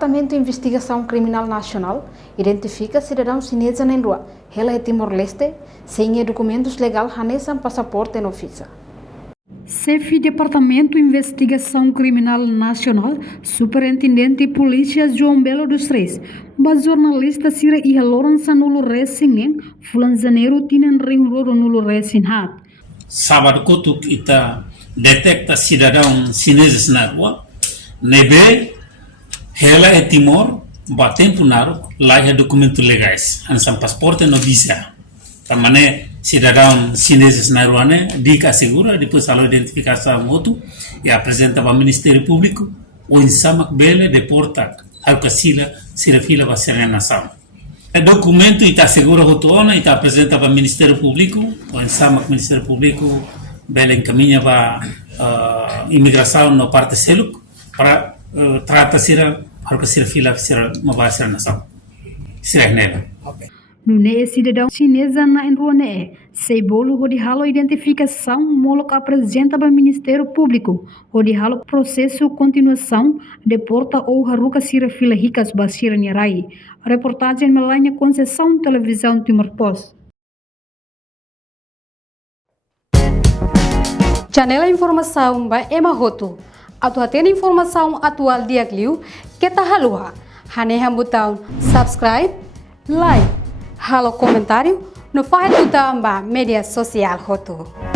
Departamento de Investigação Criminal Nacional identifica cidadão chinesa na rua, ela é Timor-Leste, sem documentos legais, hanesan passaporte no visa. Chefe Departamento de Investigação Criminal Nacional, Superintendente de Polícia João Belo dos Reis, mas jornalista Sira Iha Lourenço nulo Resingen, Fulan Janeiro Tinen Ring Roro nulo Resinhat. Sábado Kotuk ita detecta cidadão chineses na rua, nebe ela é Timor, batempo naro, lá é documentos legais, ansan passaporte no visa. Tamane cidadão chineses na rua, né, dica segura, depois a identificação moto e apresenta para o Ministério Público, o insamak bele deporta, alcacila, sirafila para ser nação. O documento está seguro rotuona, está apresenta para o Ministério Público, o insamak Ministério Público bele encaminha para imigração no parte seluk para trata sira para sirafila para uma ser nação. Sira nela. Nune cidadão chinesa na enruane, sei bolo de halo identificação molok apresenta para o Ministério Público, de halo processo continuação deporta ou haruka sira fila hikas basira nyarai. Reportagem Melania Conceição Televisão Timor-Post. Janela informação ba Emma Hoto. Atu atena informação atual dia Gliu, que tá halua. Haneha botão subscribe, like, halo comentário, no faz botão ba mídia social Hoto.